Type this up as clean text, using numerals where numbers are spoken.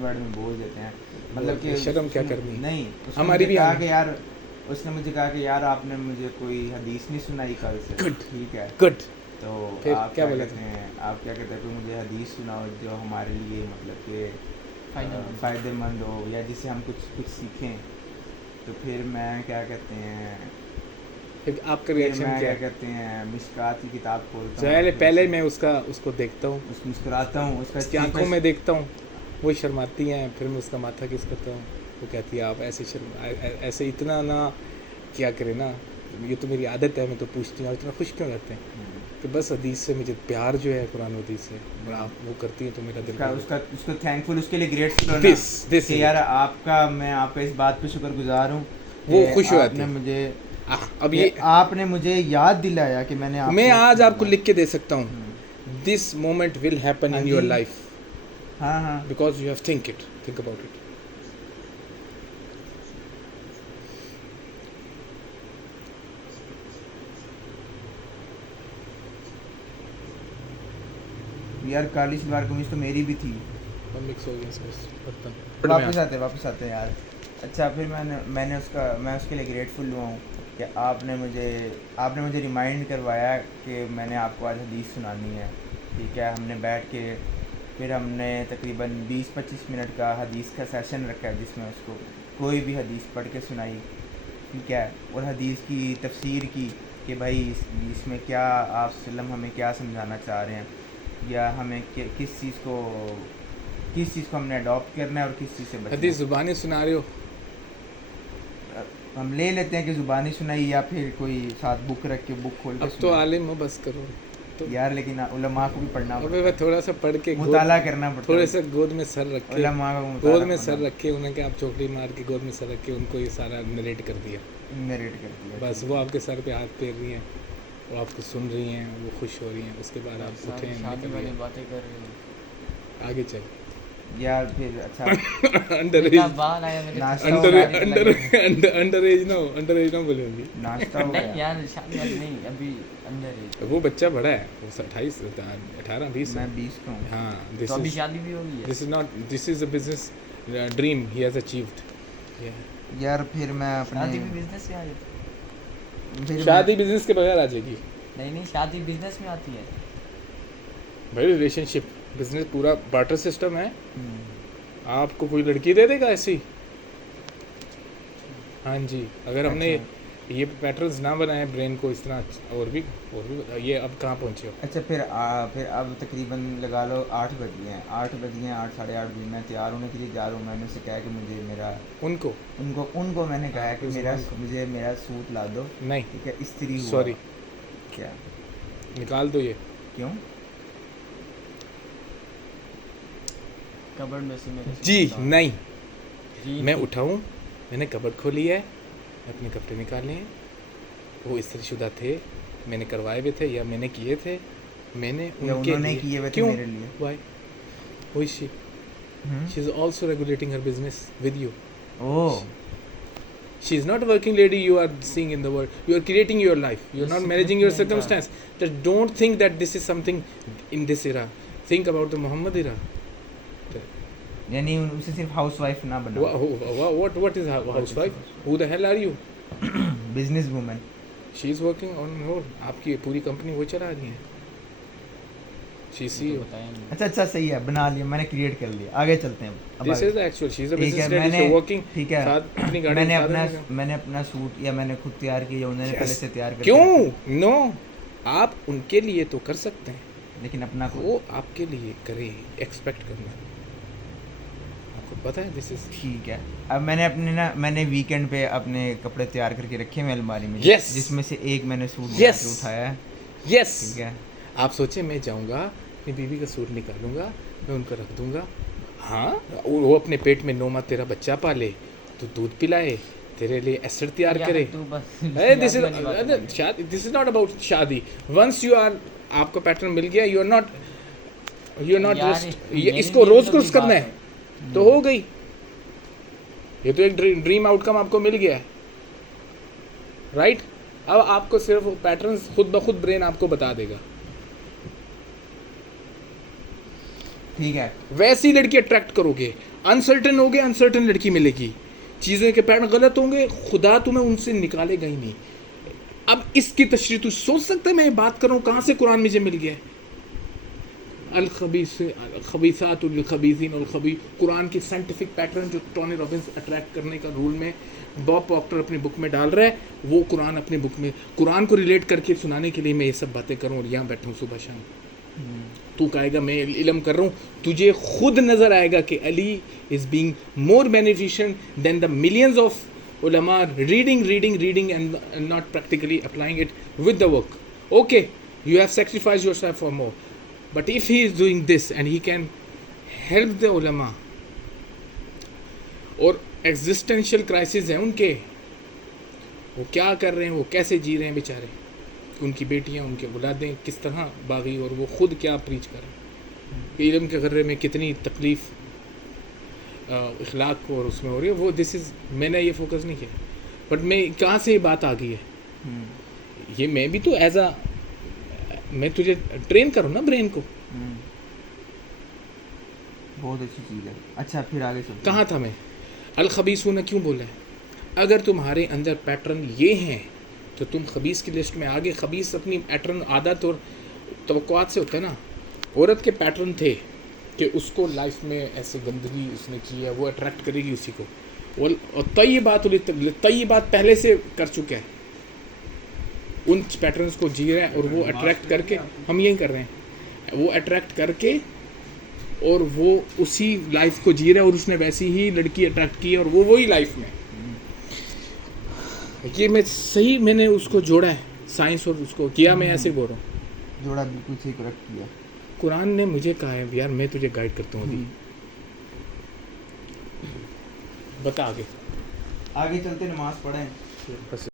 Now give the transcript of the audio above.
Word में बोल देते हैं, मतलब कि शर्म क्या करनी नहीं, हमारी भी कहा कि यार, उसने मुझे कहा कि यार आपने मुझे कोई हदीस नहीं सुनाई कल से। गुड ठीक है, गुड तो फिर आप क्या क्या बोला कहते हैं, आप क्या कहते हैं कि मुझे हदीस सुनाओ जो हमारे लिए मतलब कि फ़ायदेमंद हो, या जिससे हम कुछ सीखें। तो फिर मैं क्या कहते हैं, फिर आपका फिर रिएक्शन मैं क्या क्या है? कहते हैं मिशकात की किताब खोलता हूँ, पहले फिर पहले मैं उसको देखता हूँ, उस मुस्कुराता हूँ, उसका उसकी आंखों में देखता हूँ, वो शर्माती हैं, फिर मैं उसका माथा किस करता हूँ, वो कहती है आप ऐसे ऐसे इतना ना क्या करें ना, ये तो मेरी आदत है, मैं तो पूछती हूँ आप इतना खुश क्यों रहते हैं, कि बस हदीस से मुझे प्यार जो है कुरान हदीस से, और आप वो करती हैं तो मेरा दिल कर देता है। उसको थैंकफुल, उसके लिए ग्रेटफुल होना दिस कि यार आपका, मैं आपका इस बात पे शुक्रगुजार हूँ वो कि खुश हो जाती आपने है। मुझे अब कि ये आपने मुझे याद दिलाया कि मैंने मैं आपको आज आपको बोला। लिख के दे सकता हूँ, दिस मोमेंट विल हैपन हाँ इन योर जी, लाइफ हाँ हाँ, because you have think about it. यार काली सलवार कमीज तो मेरी भी थी। सब मिक्स हो गया बस बर्तन वापस आते हैं यार। अच्छा, फिर मैं उसके लिए ग्रेटफुल हुआ हूँ कि आपने मुझे रिमाइंड करवाया कि मैंने आपको आज हदीस सुनानी है। ठीक है, हमने बैठ के फिर हमने तकरीबन 20-25 मिनट का हदीस का सेशन रखा है, जिसमें उसको कोई भी हदीस पढ़ के सुनाई। ठीक है, और हदीस की तफसीर की कि भाई इसमें क्या आप सल्लम हमें क्या समझाना चाह रहे हैं, या हमें किस चीज़ को हमने अडॉप्ट करना है और किस चीज़ से बचना हदीस है। जुबानी सुना रहे हो, हम ले लेते हैं कि ज़ुबानी सुनाई या फिर कोई साथ बुक रख के बुक खोल के अब तो सुनाई। आलिम हो बस करो तो। यार लेकिन उलमा को भी पढ़ना अबे पड़ता मैं है, थोड़ा सा पढ़ के मुताला करना पड़ता थोड़े है, से गोद में सर रख के, उलमा को गोद मुताला में पढ़ना, सर रख के उन्हें, कि आप चौकड़ी मार के गोद में सर रख के उनको ये सारा नरेट कर दिया, नरेट करती है। बस वो आपके सर पे हाथ फेर रही हैं, वो आपको सुन रही हैं, वो खुश हो रही हैं, उसके बाद आप उठें निकल वाली गए बातें कर रहे हो आगे चल। यार फिर अच्छा, अंडर बेटा एज, बाल आया मेरे नाश्ता तो हो अंडर गया? शादी तो अंडर लगे। अंडर एज ना बोलेंगी। नाश्ता हो नहीं गया? यार शादी वाली नहीं, अभी अंदर है। वो बच्चा बड़ा है, वो 28 18 20 मैं है। 20 का हूँ। हाँ, तो अभी शादी भी हो गई है। This is a business dream he has achieved. यार फिर मैं शादी भी अपने बिजनेस में आ जाती फिर शादी बिजनेस के बगैर आ जाएगी है। नहीं नहीं, शादी बिजनेस में आती है। भाई, रिलेशनशिप बिजनेस पूरा बार्टर सिस्टम है, मैं आपको कोई लड़की दे देगा ऐसी। हाँ जी, अगर हमने ये पैटर्न्स ना बनाए ब्रेन को इस तरह, और भी ये अब कहाँ पहुँचे हो। अच्छा, फिर अब तकरीबन लगा लो 8 बज गए हैं, 8 बज गए हैं, 8 साढ़े 8 बजे मैं तैयार होने के लिए जा रहा हूँ। मैंने उससे कहा कि मुझे मेरा उनको उनको मैंने कहा है कि उस्मान को। मुझे मेरा सूट ला दो। नहीं, ठीक है, इस्त्री हुआ। सॉरी, क्या? निकाल दो ये। क्यों? कबर्ड में से मेरे से जी पूछा। नहीं, जी मैं उठाऊँ, मैंने कबर्ड खोली है, अपने कपड़े निकाले हैं, वो इस्त्रीशुदा थे, मैंने करवाए हुए थे या मैंने किए थे, मैंने या उनके उन्होंने लिए किए हुए थे क्यों, मेरे लिए? Why, who is she? She is also regulating her business with you. Oh, She is not a working lady you are seeing in the world. You are creating your life. You are Yes, not managing your secret नहीं circumstance. Just don't think that this is something in this era. Think about the Muhammad era. यानी उनसे सिर्फ housewife ना बनो, What is a housewife? Who the hell are you? Business women. She is working on her own. आपकी पूरी company वो चला रही है. She is तो CEO. बताया नहीं। अच्छा सही है, बना लिया मैंने, क्रिएट कर लिया। आगे चलते हैं अब This आगे। is the actual. She is a ठीक है, business lady. She is working. ठीक है, साथ अपनी गाड़ी के साथ रहेगा। मैंने अपना सूट या मैंने खुद तैयार किया, उन्होंने पहले से तैयार करके क्यों? रखा। नो, आप उनके लिए तो कर सकते हैं, लेकिन अपना खुद। वो आपके लिए करे, एक्सपेक्ट करना। आपको पता है दिस इज ठीक है, अब मैंने वीकेंड पे अपने कपड़े तैयार करके रखे हैं अलमारी में। Yes. जिसमें से एक मैंने सूट Yes. उठाया है। यस। ठीक है, आप सोचे मैं जाऊंगा अपनी बीवी का सूट निकालूंगा, मैं उनको रख दूंगा, हाँ, वो अपने पेट में 9 माह तेरा बच्चा पाले, तो दूध पिलाए, तेरे लिए एसिड तैयार यार, करे। तू बस दिस शादी वाली बातें कर। इज शादी, दिस इज नॉट अबाउट शादी। वंस यू आर, आपको पैटर्न मिल गया, यू आर नॉट यार, जस्ट मेरे इसको लिए रोज तो कुछ कोई करना बात है तो हो गई। ये तो एक ड्रीम आउटकम आपको मिल गया है, राइट? अब आपको सिर्फ पैटर्न्स खुद ब खुद ब्रेन आपको बता देगा। ठीक है, वैसी लड़की अट्रैक्ट करोगे, अनसर्टन हो गए, अनसर्टन लड़की मिलेगी, चीज़ें के पैटर्न गलत होंगे, खुदा तुम्हें उनसे निकालेगा ही नहीं। अब इसकी तशरीह तू सोच सकता है, मैं ये बात कर रहा हूँ कहाँ से कुरान मुझे मिल गया है। खबीसात खबीसीन और खबी, कुरान की साइंटिफिक पैटर्न जो टोनी रॉबिन्स अट्रैक्ट करने का रूल में बॉब प्रॉक्टर अपनी बुक में डाल रहा है, वो कुरान अपनी बुक में, कुरान को रिलेट करके सुनाने के लिए मैं ये सब बातें करूँ और यहाँ बैठा हूँ सुबह शाम। तू कहेगा मैं इल्म कर रहा हूँ, तुझे खुद नज़र आएगा कि Ali is being more beneficial than the millions of उलमा reading and not practically applying it with the work. Okay, you have sacrificed yourself for more, but if he is doing this and he can help the ulama, और existential crisis है उनके, वो क्या कर रहे हैं, वो कैसे जी रहे हैं बेचारे, उनकी बेटियां, उनके औलादें किस तरह बागी, और वो खुद क्या प्रीच कर रहे हैं, इल्म के गर्रे में कितनी तकलीफ़ इखलाक को और उसमें हो रही है, वो दिस इज़, मैंने ये फोकस नहीं किया, बट मैं कहाँ से ये बात आ गई है, ये मैं भी तो एज अ, मैं तुझे ट्रेन करूँ ना ब्रेन को। बहुत अच्छी चीज़ है। अच्छा फिर आगे चलते हैं। कहाँ था मैं? अल खबीसून क्यों बोला है? अगर तुम्हारे अंदर पैटर्न ये हैं तो तुम खबीस की लिस्ट में आगे। खबीस अपनी पैटर्न आदत और तवक्कुआत से होता है ना। औरत के पैटर्न थे कि उसको लाइफ में ऐसे गंदगी उसने की है, वो अट्रैक्ट करेगी उसी को। और तय बात पहले से कर चुका है, उन पैटर्न्स को जी रहा है और वो अट्रैक्ट करके, हम यही कर रहे हैं, वो अट्रैक्ट करके और वो उसी लाइफ को जी रहा है और उसने वैसी ही लड़की अट्रैक्ट की और वो वही लाइफ में। ये मैं सही, मैंने उसको जोड़ा है साइंस और उसको किया, मैं ऐसे बोल रहा हूँ। जोड़ा बिल्कुल सही करेक्ट किया। कुरान ने मुझे कहा है यार मैं तुझे गाइड करता हूँ अभी। बता आगे आगे चलते नमाज पढ़ें। बस।